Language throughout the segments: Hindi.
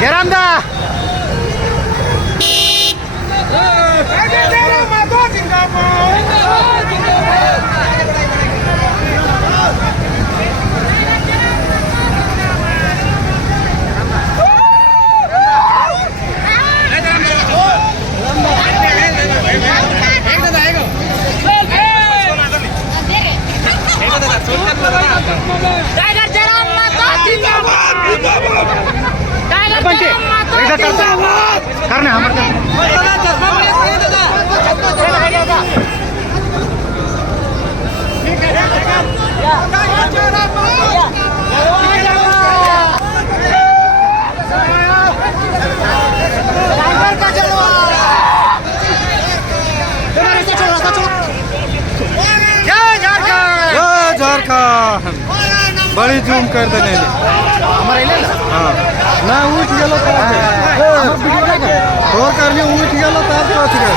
जरामदा करना झारखंड बड़ी जूम कर देने हाँ ना उठ गलो और करने उठ गलो तार पहुंच गए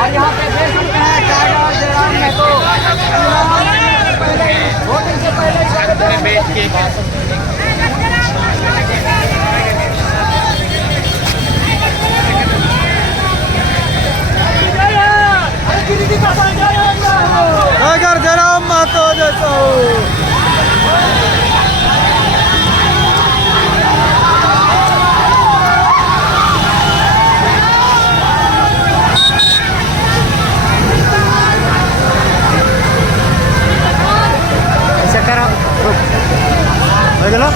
और यहाँ पे देख सकते हैं टाइगर जयराम में तो वोटिंग से पहले बैठ के टाइगर जयराम महतो जैसो ऐसा करो हो गया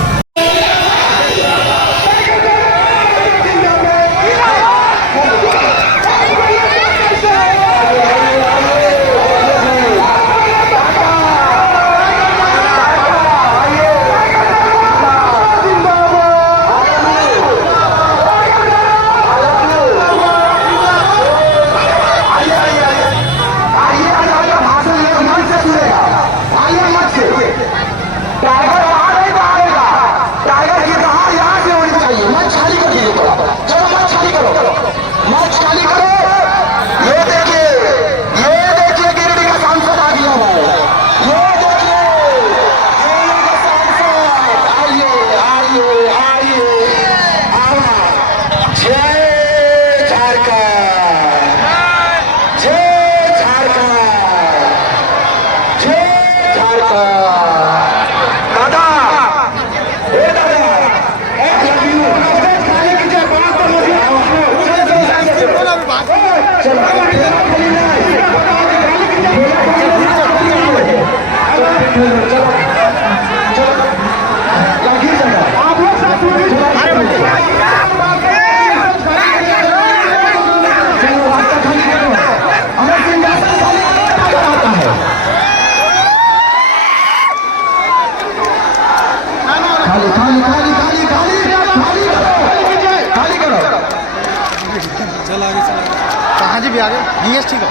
कहाँ जी भी आ गए जीएस ठीक हो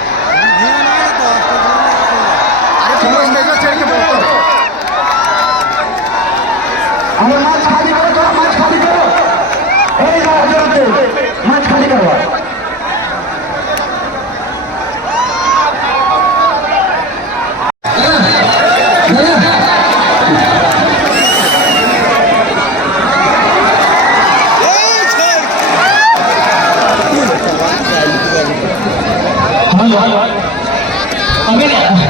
अरे तुम स्टेज पर चढ़ के बोलते हो मैच खाली करो तो मैच खाली करो मैच खाली करो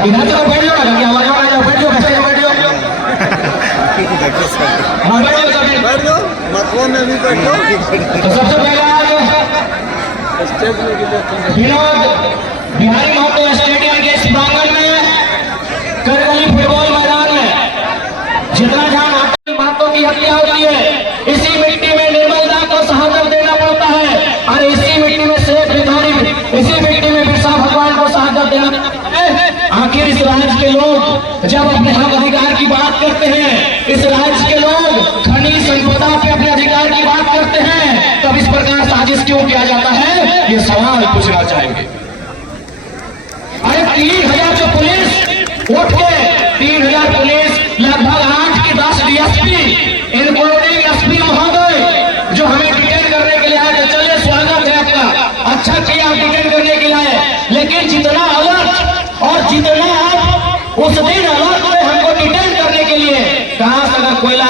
इधर तो बैठ जाओ लगे हमारे वहां जाओ बैठ जाओ बैठ जाओ हां बैठ जाओ मतवन में भी बैठो तो सबसे पहले स्टेज में विनोद बिहारी महतो स्टेडियम के इस प्रांगण में करगली फुटबॉल मैदान में जितना जहां महतो की हत्या होती है इसी मिट्टी में निर्मल दा को शहादत देना पड़ता है और इसी मिट्टी में शेख भिखारी इसी मिट्टी में बिरसा भगवान को शहादत देना। आखिर इस राज्य के लोग जब अपने हक अधिकार की बात करते हैं, इस राज्य के लोग खनिज संपदा पे अपने अधिकार की बात करते हैं, तब इस प्रकार साजिश क्यों किया जाता है, ये सवाल पूछना चाहेंगे। अरे 3000 जो पुलिस उठ के 3000 पुलिस लगभग 8 की 10 डीएसपी इंक्लूडिंग एसपी महोदय जो हमें डिटेन करने के लिए आए थे, चले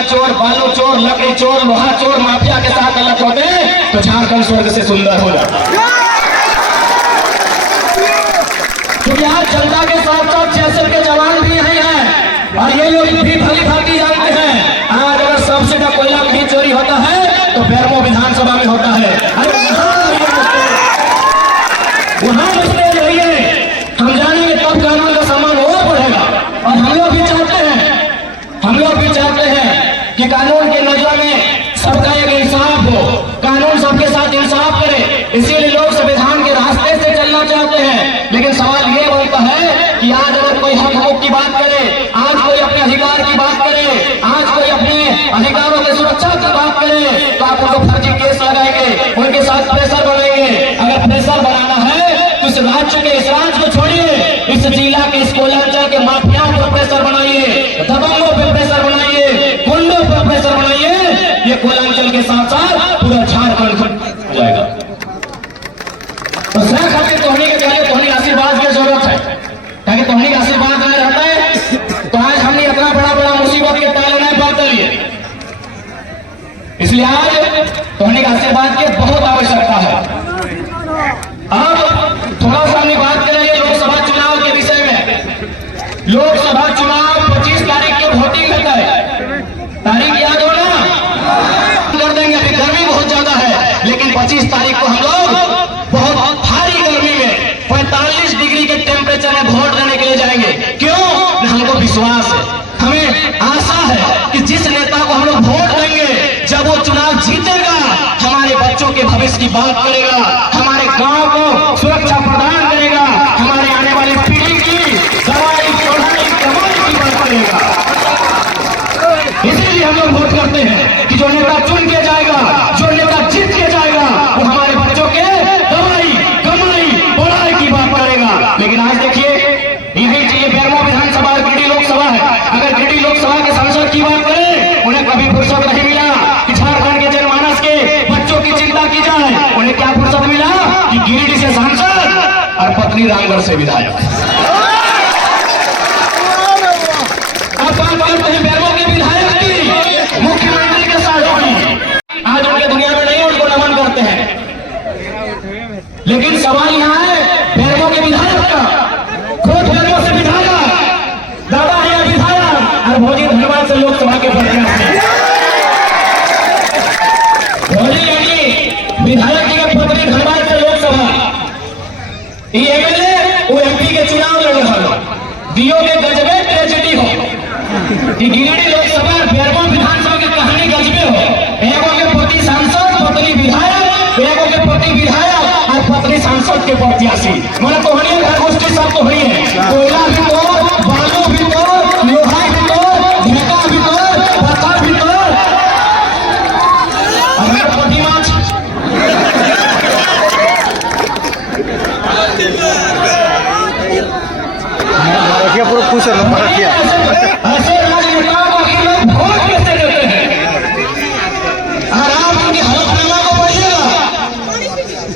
चोर, बालू चोर, लकड़ी चोर, लोहा चोर, माफिया के साथ अलग होते तो झारखंड स्वर्ग से सुंदर हो जाता। क्योंकि आज जनता के साथ साथ जैसर के जवान भी यही हैं और ये लोग भी भली भांति जानते हैं आज अगर सबसे का कोयला कहीं चोरी होता है तो बेरमो विधानसभा में होता है। वहां बचते रहिए, हम जानेंगे तब कानून का सम्मान और बढ़ेगा। और हम लोग भी चाहते हैं कि कानून के नजर में सबका एक इंसाफ हो, कानून सबके साथ इंसाफ करे, इसीलिए लोग संविधान के रास्ते से चलना चाहते हैं। लेकिन सवाल ये बनता है कि आज अगर कोई हक हकूक की बात करे, आज कोई अपने अधिकार की बात करे, आज कोई अपने अधिकारों की सुरक्षा की बात करे तो आप उनको फर्जी केस लगाएंगे, उनके साथ प्रेशर बनाएंगे। अगर प्रेशर बनाना है तो इस राज्य के, इस राज्य को छोड़िए, इस जिला के, इस कोयलांचल के माफियाओं पर प्रेशर बनाइए, दबंगों पर प्रेशर बनाइए, गुंडों पर प्रेशर बनाइए। ये कोयलांचल के साथ साथ पूरा झारखंड हो जाएगा। तो सह खातिर तोहनी के चाहिए, तोहनी आशीर्वाद की जरूरत है, ताकि तोहनी का आशीर्वाद नहीं रहता है तो आज हमने इतना बड़ा मुसीबत के ताले नहीं पाते लिए। इसलिए आज तोहनी का आशीर्वाद की बहुत आवश्यकता है। अब थोड़ा सा हमने बात करेंगे लोकसभा चुनाव के विषय में। लोकसभा चुनाव 25 तारीख की वोटिंग होता है, तारीख याद हो ना, कर देंगे। अभी गर्मी बहुत ज्यादा है, लेकिन 25 तारीख को हम लोग बहुत भारी गर्मी में 45 डिग्री के टेम्परेचर में वोट देने के लिए जाएंगे। क्यों? हमको विश्वास है, हमें आशा है कि जिस नेता को हम लोग वोट देंगे, जब वो चुनाव जीतेगा, हमारे बच्चों के भविष्य की बात करेगा, हमारे गांव को सुरक्षा प्रदान करेगा, हमारे आने वाली पीढ़ी की दवाई, पढ़ाई, कमाई की बात करेगा। इसीलिए हम लोग वोट करते हैं कि जो नेता चुन के जाएगा, जो नेता जीत के जाएगा, वो हमारे बच्चों के दवाई, कमाई, पढ़ाई की बात करेगा। लेकिन आज देखिए, यही चाहिए बेरमो विधानसभा और गिरिडीह लोकसभा है। अगर गिरिडीह लोकसभा के सांसद की बात करें, उन्हें कभी फुर्सत नहीं मिला कि झारखंड के जनमानस के बच्चों की चिंता की जाए। उन्हें क्या फुर्सत मिला कि गिरिडीह से सांसद और पत्नी रामगढ़ से विधायक। अब बात करते हैं बेरमो के विधायक की, मुख्यमंत्री के साथ। आज उनके दुनिया में नहीं, उनको नमन करते हैं। लेकिन सवाल यहाँ है बेरमो के विधायक का, खुद बेरमो से विधायक, दादा है विधायक और भोजी धनबाद से लोकसभा के प्रत्याशी। भोजी यानी विधायक जी के पत्नी धनबाद से लोकसभा, ये एमएलए वो एमपी के चुनाव लड़ रहा है। दियो के गजबे ट्रेजेडी हो, गिरिडीह लोकसभा बेरमो विधानसभा की कहानी गजबे हो। एगो के पति सांसद, पत्नी विधायक, एगो के पति विधायक और पत्नी सांसद के प्रत्याशी। मैंने तोहनी घर गोष्ठी सब तो हुई है, कोयला भी तो, बालू भी तो, लोहा भी तो, ढेका भी तो, पत्थर भी तो, अगर पति माछ पूरा खुश है। ऐसे राजनेताओं को आखिर लोग वोट कैसे देते हैं? और आप उनकी हलफनामा को पढ़िएगा,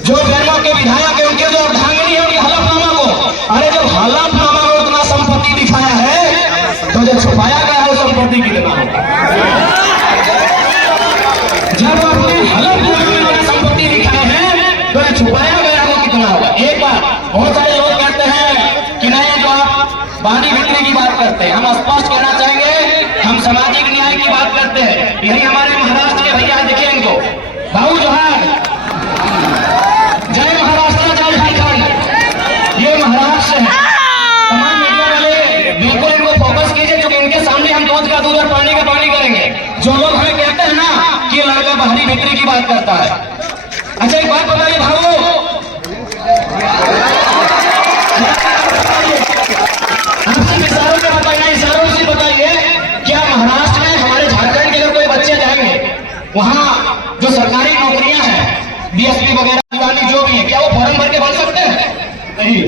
जो बेरमो के विधायक है, उनके जो अर्धांगिनी है, उनके हलफनामा को। अरे जब हलफनामा में उतना संपत्ति दिखाया है तो जो छुपाया गया है संपत्ति कितना होगा? जब अपने हलफनामे में उतना संपत्ति दिखाए हैं तो छुपाया गया वो कितना होगा? एक बार बहुत सारे लोग कहते हैं कि नहीं, जो आप बानी बिक्री की बात करते हैं, हम स्पष्ट कहना चाहेंगे, हम सामाजिक न्याय की बात करते हैं। यही हमारे महाराष्ट्र के भैया देखिए, इनको भाऊ जोहार, जय महाराष्ट्र, जय झारखंड, ये महाराष्ट्र है। तमाम मीडिया वाले बिल्कुल इनको फोकस कीजिए, क्योंकि इनके सामने हम दूध का दूध और पानी का पानी करेंगे। जो लोग हमें कहते हैं ना कि ये लड़का बाहरी बिक्री की बात करता है। अच्छा एक बात बताइए भाऊ, इशारों से बताइए, इशारों से बताइए, क्या महाराष्ट्र में हमारे झारखंड के अगर कोई बच्चे जाएंगे, वहाँ जो सरकारी नौकरियां हैं, बीएसपी वगैरह, दीवानी जो भी है, क्या वो फॉर्म भर के बन सकते हैं? नहीं।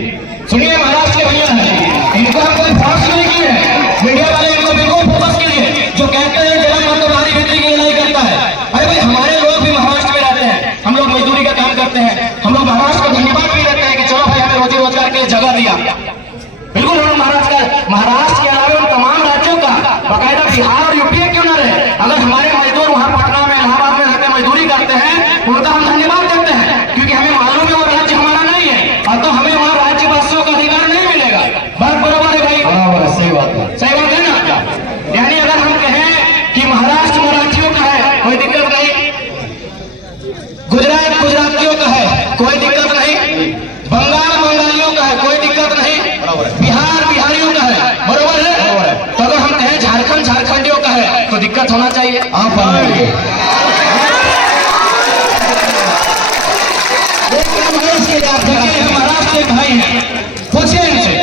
सुनिए, महाराष्ट्र के भैया हैं, इनको हम कोई फोर्स नहीं किए हैं। मीडिया वाले इनको बिल्कुल फोकस कीजिए, जो कहते हैं जरा मन तो बाहरी बिक्री की लड़ाई करता है। अरे भाई, हमारे लोग भी महाराष्ट्र में रहते हैं, हम लोग मजदूरी का काम करते हैं, हम लोग महाराष्ट्र का धन्यवाद भी देते हैं कि चलो भाई हमें रोजी रोजगार के लिए जगह दिया। बिल्कुल हम महाराष्ट्र के अलावा उन तमाम राज्यों का, बाकायदा बिहार और यूपी क्यों ना रहे, अगर कोई दिक्कत नहीं, बंगाल बंगालियों का है, कोई दिक्कत नहीं, बिहार बिहारियों का है, बरोबर है। तो अगर हम कहें झारखंड झारखंडियों का है तो दिक्कत होना चाहिए। आप महाराष्ट्र के भाई हैं, पूछिए इनसे।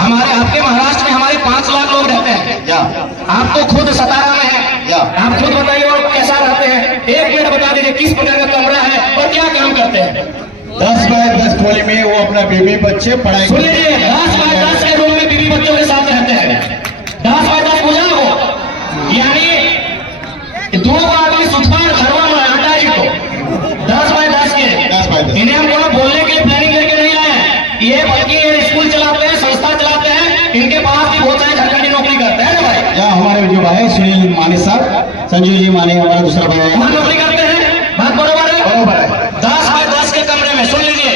हमारे आपके महाराष्ट्र में हमारे 5 लाख लोग रहते हैं, आप तो खुद सतारा में है, आप खुद बताइए और कैसा रहते हैं। 1 मिनट बता दीजिए किस प्रकार का कमरा है और क्या काम करते हैं। 10 बाय 10 खोली में वो अपना बीवी बच्चे पढ़ाई। सुन लीजिए, 10 बाय 10 के रूम में बीवी बच्चों के साथ रहते हैं। 10 बाय 10 बुझा हो, यानी 2 आदमी सुथवार घरवा में आटा जी को 10 बाय 10 के। इन्हें हम कोनो बोलने के लिए प्लानिंग लेके नहीं आए हैं, ये बल्कि ये स्कूल चलाते हैं, संस्था चलाते हैं, इनके पास भी बहुत सारे झारखंडी नौकरी करते हैं ना भाई। या हमारे जो भाई सुनील माने साहब, संजू जी माने हमारा दूसरा भाई है, वहाँ नौकरी करते हैं, बात बरोबर है। बरोबर है। 10 बाय 10 के कमरे में, सुन लीजिए,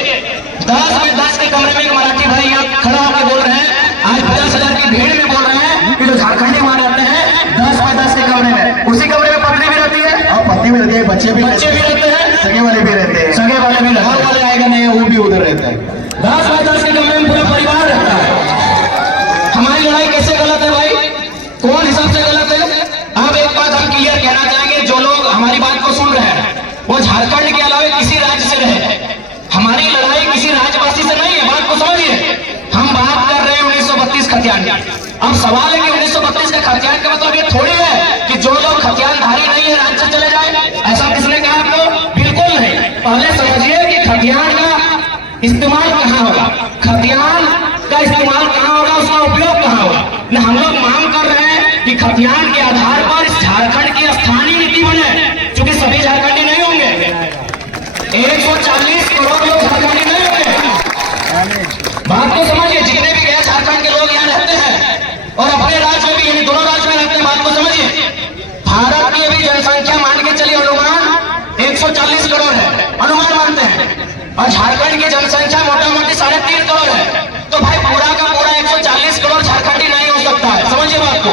10 बाय 10 के कमरे में एक मराठी भाई यहाँ खड़ा होकर बोल रहे हैं, आज 50,000 की भीड़ में बोल रहे हैं कि जो झारखंडी वहाँ रहते हैं 10 बाय 10 के कमरे में, उसी कमरे में पत्नी भी रहती है और पति भी रहते हैं, बच्चे भी रहते हैं, सगे वाले भी रहते हैं, सगे वाले भी रहते हैं, वाले आएगा नहीं वो भी उधर रहता है। 10 बाय 10 के कमरे में पूरा परिवार रहता है। हमारी लड़ाई कैसे गलत है भाई, कौन हिसाब से गलत है। अब एक बात हम क्लियर कहना चाहेंगे, जो लोग हमारी बात को सुन रहे हैं वो झारखंड के अलावा किसी राज्य से रहे, हमारी लड़ाई किसी राज्यवासी से नहीं है, बात को समझिए। हम बात कर रहे हैं 1932 खतियान की। अब सवाल है कि 1932 का खतियान का मतलब ये थोड़ी है कि जो लोग खतियानधारी नहीं है राज्य से चले जाए, ऐसा किसने कहा आपको, बिल्कुल नहीं। पहले समझिए कि खतियान का इस्तेमाल कहाँ होगा, खतियान का इस्तेमाल कहाँ होगा, उसका उपयोग कहाँ होगा। न हम लोग मांग कर रहे हैं कि खतियान के आधार पर झारखंड की स्थानीय नीति बने, क्योंकि सभी झारखंडी नहीं होंगे, 140 करोड़ लोग झारखंडी नहीं होंगे। बात को समझिए, जितने भी गैर झारखंड के लोग यहाँ रहते हैं और अपने राज्य में भी, यानी दोनों राज्य में रहते हैं, बात को समझिए। भारत की अभी जनसंख्या मान के चलिए अनुमान 140 करोड़ है, अनुमान मानते हैं, और झारखंड की जनसंख्या मोटा मोटी 3.5 करोड़ है। तो भाई पूरा का पूरा 140 करोड़ झारखंडी नहीं हो सकता है, समझिए बात को।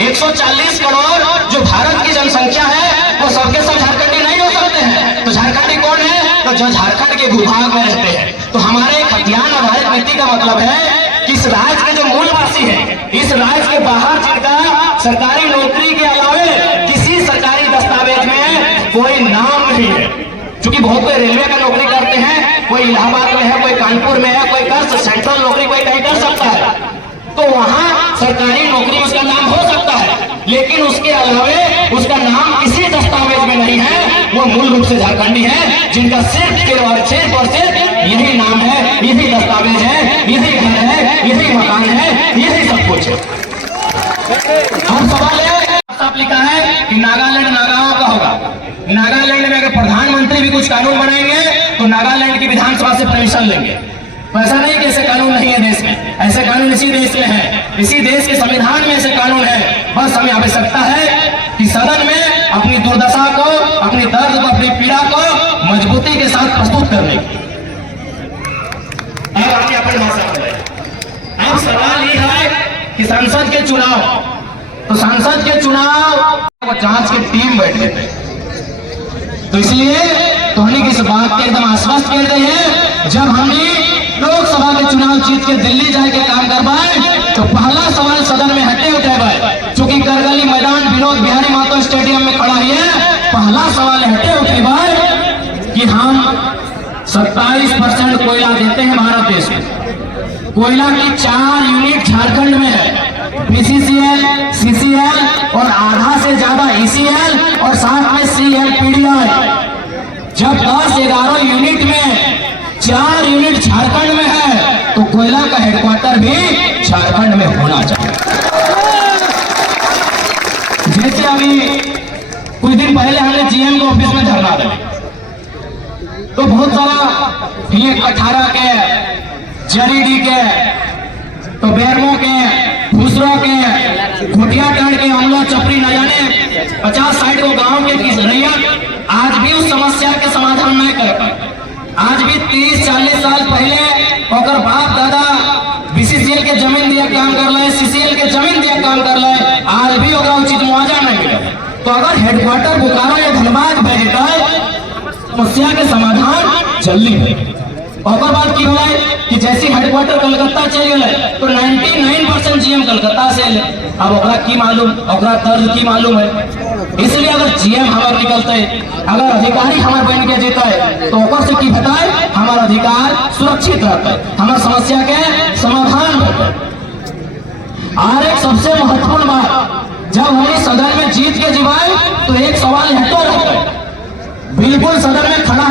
140 करोड़ जो भारत की जनसंख्या है वो सबके सब झारखंडी नहीं हो सकते हैं। तो झारखंडी कौन है, तो जो झारखंड के भूभाग में रहते हैं। तो हमारे खतियान आधारित नीति का मतलब है कि इस राज्य के जो मूलवासी है, इस राज्य के बाहर जिनका सरकारी नौकरी के अलावे किसी सरकारी दस्तावेज में कोई नाम नहीं है, क्योंकि बहुत कोई रेलवे का नौकरी करते हैं, कोई इलाहाबाद में है, कोई कानपुर में है, कोई कर सेंट्रल नौकरी कोई कहीं कर सकता है, तो वहां सरकारी नौकरी उसका नाम हो सकता है, लेकिन उसके अलावे उसका नाम किसी दस्तावेज में नहीं है। वो मूल रूप से झारखंडी है, जिनका सिर्फ और सिर्फ यही नाम है, यही दस्तावेज है, यही घर है, यही मकान है, यही सब कुछ है। अब सवाल है, साफ लिखा है कि नागालैंड नागाओं का होगा। नागालैंड में अगर प्रधानमंत्री भी कुछ कानून बनाएंगे तो नागालैंड की विधानसभा से परमिशन लेंगे। तो ऐसा नहीं कि ऐसे कानून नहीं है देश में, ऐसे कानून इसी देश में है, इसी देश के संविधान में ऐसे कानून है। बस हमें आवश्यकता है कि सदन में अपनी दुर्दशा को, अपनी दर्द को, अपनी पीड़ा को मजबूती के साथ प्रस्तुत करने की। अब आगे अपनी भाषा में अब सवाल ये है कि संसद के चुनाव, तो संसद के चुनाव वो जांच की टीम बैठे थे, तो इसलिए धोनी की इस बात के एकदम आश्वस्त कर रहे हैं। जब हमने लोकसभा के चुनाव जीत के दिल्ली जाके काम करवाए तो पहला सवाल सदन में हटे उठेबाए, चूंकि करगली मैदान विनोद बिहारी महतो स्टेडियम में खड़ा है, पहला सवाल हटे उठेबाए कि हम 27% कोयला देते हैं भारत देश में। कोयला की 4 यूनिट झारखंड में है, BCCL, CCL और आधा से ज्यादा ECL और साथ में CLPDI। जब 10-11 यूनिट में 4 यूनिट झारखंड में है तो कोयला का हेडक्वार्टर भी झारखंड में होना चाहिए। जैसे अभी कुछ दिन पहले हमने GM के ऑफिस में धरना दिया, तो बहुत सारा ये 18 के, जरीडी के, तो बेरमो के, भूसरों के, घोटिया टाड़ के, अमला चपरी न जाने 50-60 को गांव के किस रैया आज भी उस समस्या के समाधान नहीं कर पाए। आज भी 30-40 साल पहले और बाप दादा BCCL के जमीन दिया काम कर रहे, CCL के जमीन दिया काम कर रहे, आज भी उचित मुआवजा नहीं मिला। तो अगर हेडक्वार्टर बोकारो या धनबाद भेजता है समस्या के समाधान जल्दी है। और बात की है कि जैसे हेडक्वार्टर कलकत्ता चल गए तो 99% जीएम कलकत्ता से ले। अब ओकरा की मालूम, ओकरा दर्द की मालूम है। इसलिए अगर जीएम हमारे निकलते है, अगर अधिकारी हमारे बन के जीता है, तो ओकर से की बताए हमारा अधिकार सुरक्षित रहता है, हमारे समस्या के समाधान होता है। और एक सबसे महत्वपूर्ण बात, जब हमें सदन में जीत के जिवाए तो एक सवाल हटो रहता है, बिल्कुल सदन में खड़ा